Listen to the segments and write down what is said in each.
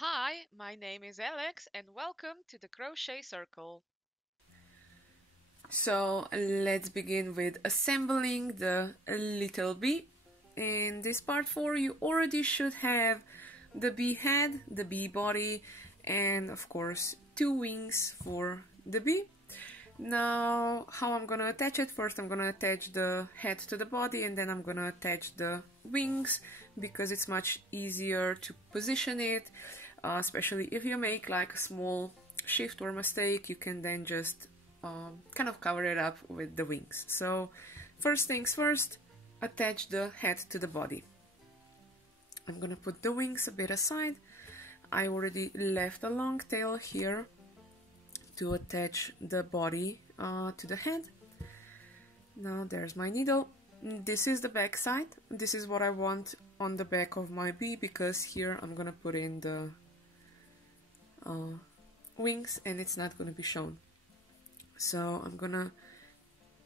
Hi, my name is Alex and welcome to the Crochet Circle. So let's begin with assembling the little bee. In this part 4 you already should have the bee head, the bee body, and of course 2 wings for the bee. Now how I'm gonna attach it: first I'm gonna attach the head to the body, and then I'm gonna attach the wings because it's much easier to position it, especially if you make like a small shift or mistake. You can then just kind of cover it up with the wings. So first things first, attach the head to the body. I'm gonna put the wings a bit aside. I already left a long tail here to attach the body to the head. Now there's my needle. This is the back side. This is what I want on the back of my bee, because here I'm gonna put in the wings and it's not gonna be shown. So I'm gonna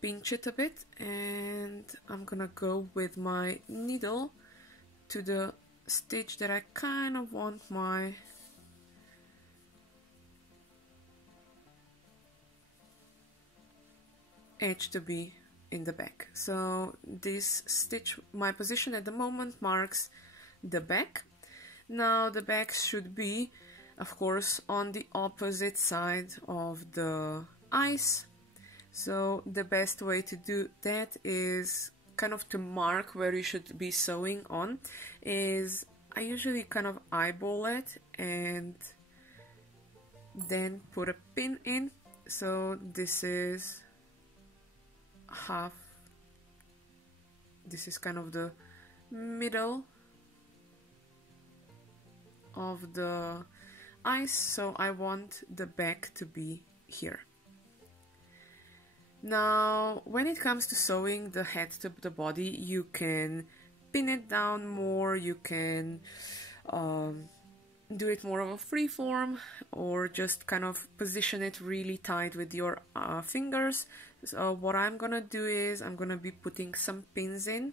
pinch it a bit and I'm gonna go with my needle to the stitch that I kind of want my edge to be in the back. So this stitch, my position at the moment, marks the back. Now the back should be, of course, on the opposite side of the eyes. So the best way to do that is kind of to mark where you should be sewing on, is I usually kind of eyeball it and then put a pin in. So this is half, this is kind of the middle of the eyes, so I want the back to be here. Now when it comes to sewing the head to the body, you can pin it down more, you can do it more of a free form, or just kind of position it really tight with your fingers. So what I'm gonna do is I'm gonna be putting some pins in.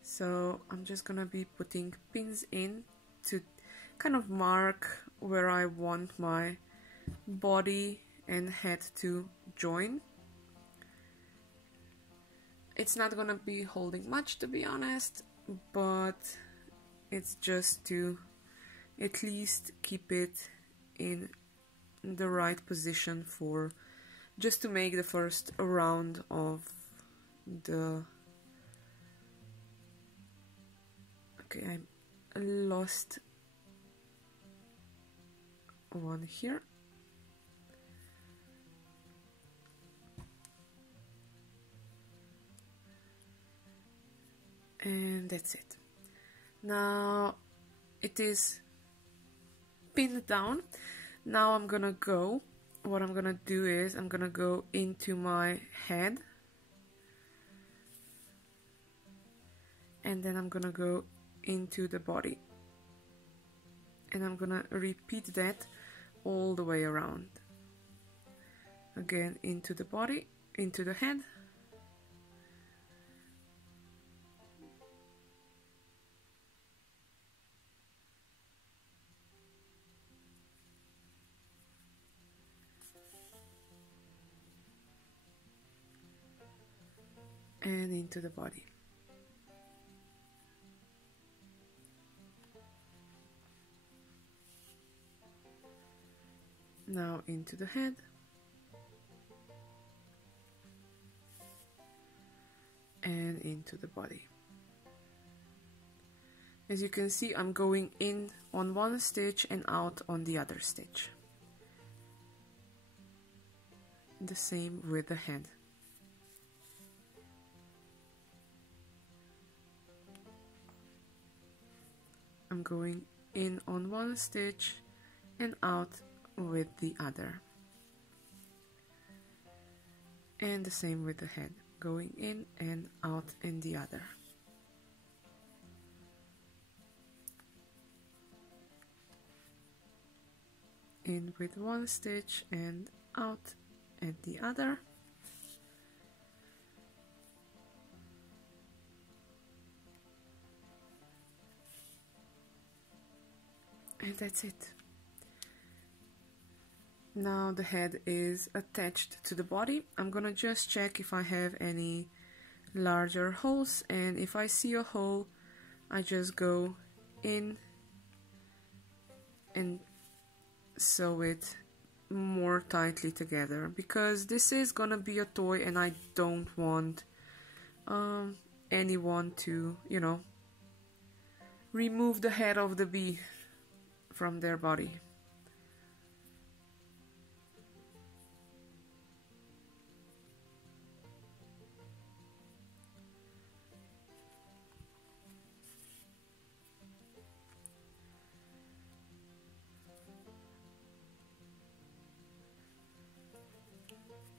So I'm just gonna be putting pins in to kind of mark where I want my body and head to join. It's not gonna be holding much, to be honest, but it's just to at least keep it in the right position, for just to make the first round of the... Okay, I lost one here. And that's it. Now it is pinned down. Now I'm gonna go, what I'm gonna do is I'm gonna go into my head, and then I'm gonna go into the body, and I'm gonna repeat that all the way around. Again, into the body, into the head, and into the body. Now into the head, and into the body. As you can see, I'm going in on one stitch and out on the other stitch. The same with the head. I'm going in on one stitch and out with the other. And the same with the head, going in and out in the other. In with one stitch and out at the other. And that's it. Now the head is attached to the body. I'm gonna just check if I have any larger holes, and if I see a hole, I just go in and sew it more tightly together, because this is gonna be a toy and I don't want anyone to, you know, remove the head of the bee from their body.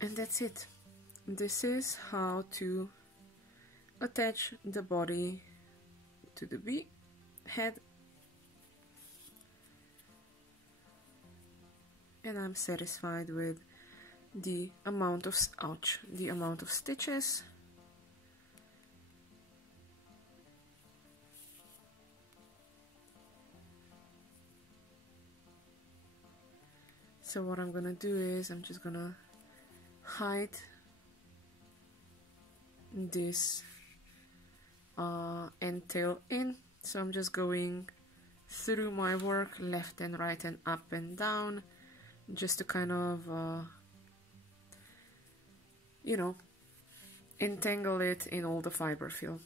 And that's it. This is how to attach the body to the bee head. And I'm satisfied with the amount of the amount of stitches. So what I'm gonna do is I'm just gonna hide this end tail in. So I'm just going through my work left and right and up and down, just to kind of you know, entangle it in all the fiber fill.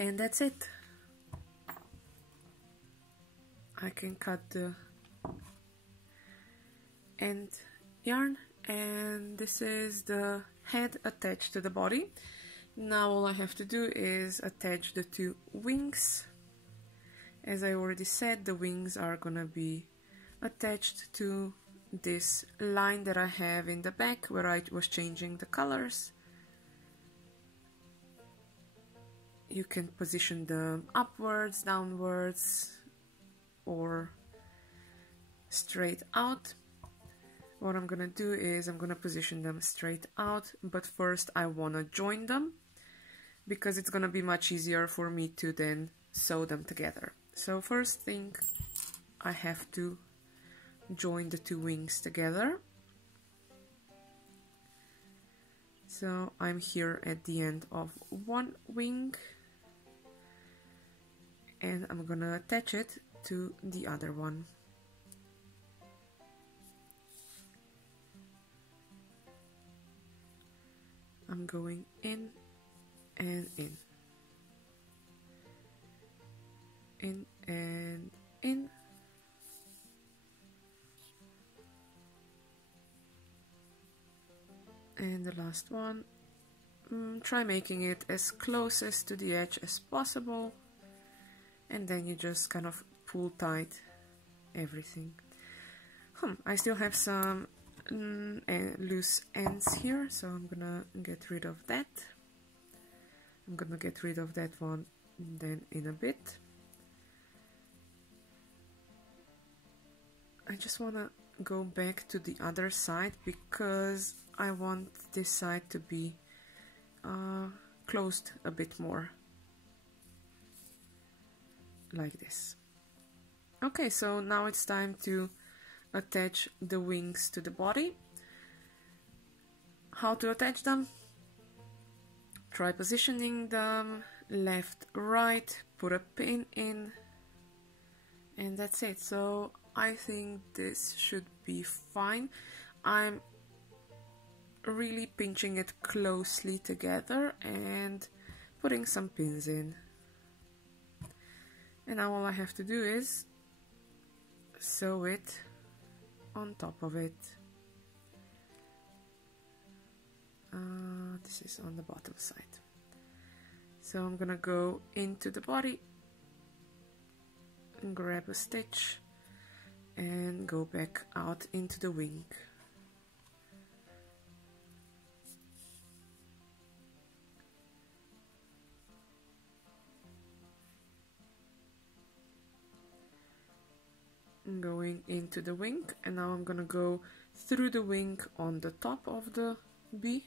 And that's it. I can cut the end yarn, and this is the head attached to the body. Now all I have to do is attach the two wings. As I already said, the wings are gonna be attached to this line that I have in the back where I was changing the colors. You can position them upwards, downwards, or straight out. What I'm gonna do is I'm gonna position them straight out, but first I wanna join them, because it's gonna be much easier for me to then sew them together. So first thing, I have to join the two wings together. So I'm here at the end of one wing, and I'm gonna attach it to the other one. I'm going in and in and in. And the last one, try making it as closest to the edge as possible, and then you just kind of pull tight everything. I still have some loose ends here, so I'm gonna get rid of that. I'm gonna get rid of that one then in a bit. I just wanna go back to the other side because I want this side to be closed a bit more, like this. Okay, so now it's time to attach the wings to the body. How to attach them? Try positioning them left, right, put a pin in, and that's it. So I think this should be fine. I'm really pinching it closely together and putting some pins in. And now all I have to do is sew it on top of it. This is on the bottom side. So I'm gonna go into the body and grab a stitch and go back out into the wing. Going into the wing, and now I'm gonna go through the wing on the top of the bee.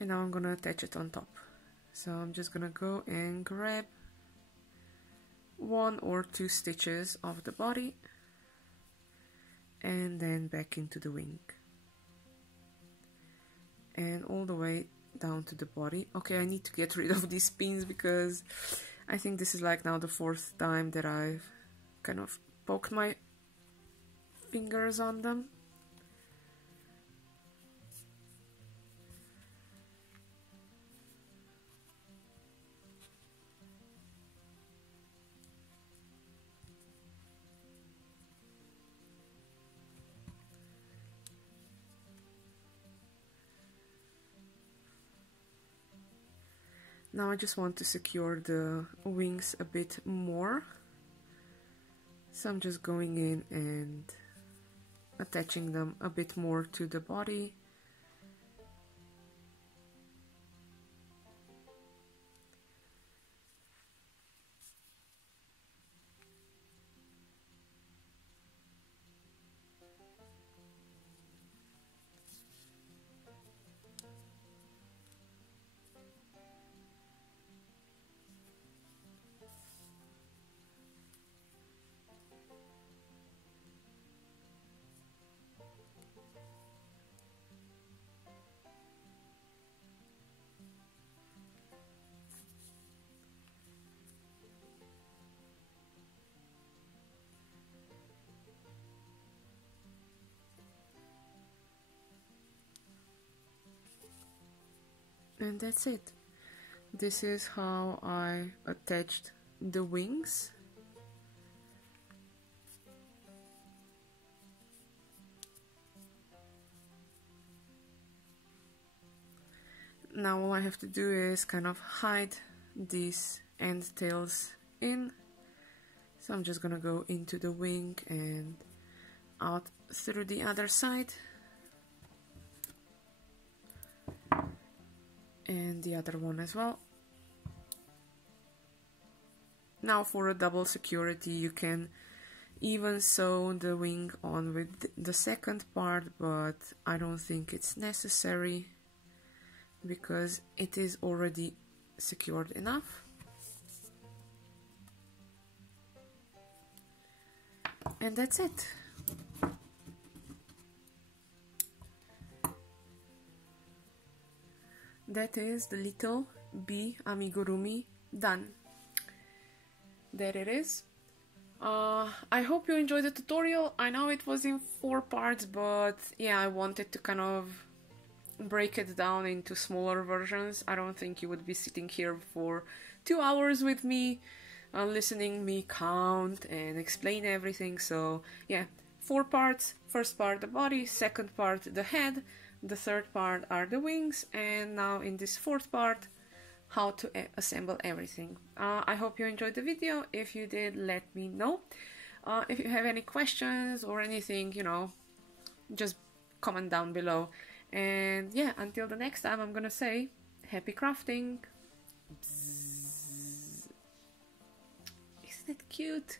And now I'm gonna attach it on top. So I'm just gonna go and grab 1 or 2 stitches of the body and then back into the wing and all the way down to the body. Okay, I need to get rid of these pins because I think this is like now the 4th time that I've kind of poked my fingers on them. Now I just want to secure the wings a bit more, so I'm just going in and attaching them a bit more to the body. And that's it. This is how I attached the wings. Now all I have to do is kind of hide these end tails in. So I'm just gonna go into the wing and out through the other side. And the other one as well. Now for a double security you can even sew the wing on with the second part, but I don't think it's necessary because it is already secured enough. And that's it. That is the little bee amigurumi done. There it is. I hope you enjoyed the tutorial. I know it was in 4 parts, but yeah, I wanted to kind of break it down into smaller versions. I don't think you would be sitting here for 2 hours with me, listening me count and explain everything. So yeah, 4 parts. First part the body, second part the head, the third part are the wings, and now in this 4th part, how to assemble everything. I hope you enjoyed the video. If you did, let me know. If you have any questions or anything, you know, just comment down below. And yeah, until the next time, I'm gonna say happy crafting. Bzzz. Isn't it cute?